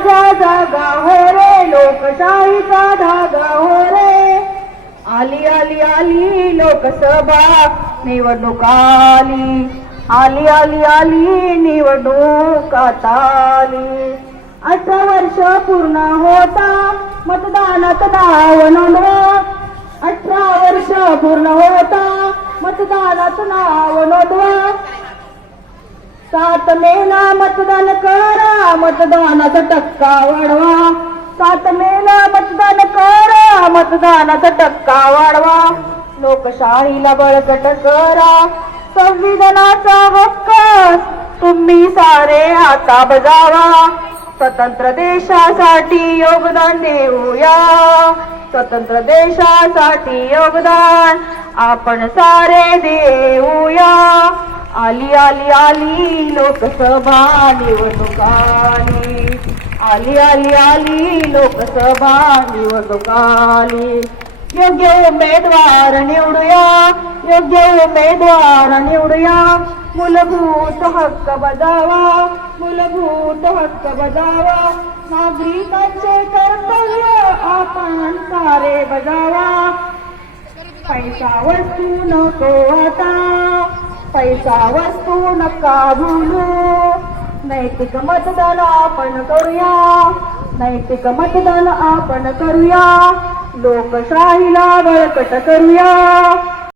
जागा हो रे, लोकशाहीचा धागा हो रे. आली आली आली लोकसभा निवडणूक आली, आली आली आली निवडणूक आता आली. 18 वर्ष पूर्ण होता मतदानात नाव नोंदवा. 18 वर्ष पूर्ण होता मतदानात नाव नोंदवा. 7 मेला मतदान करा, मतदानाचा टक्का वाढवा. 7 मेला मतदान करा, मतदानाचा टक्का वाढवा. लोकशाहीला बळकट करा, संविधानाचा हक्क तुम्ही सारे आता बजावा. स्वतंत्र देशासाठी योगदान देऊया, स्वतंत्र देशासाठी योगदान आपण सारे देऊया. आली आली आली लोकसभा निवडणूक आली, आली आली आली लोकसभा निवडणूक आली. योग्य उमेदवार निवडूया, योग्य उमेदवार निवडूया. मूलभूत हक्क बजावा, मूलभूत हक्क बजावा. नागरिकांचे कर्तव्य आपण सारे बजावा. पैसा वस्तू नको आता, पैसा वस्तू नका भूलू. नैतिक मतदान आपण करूया, नैतिक मतदान आपण करूया. लोकशाहीला बळकट करूया.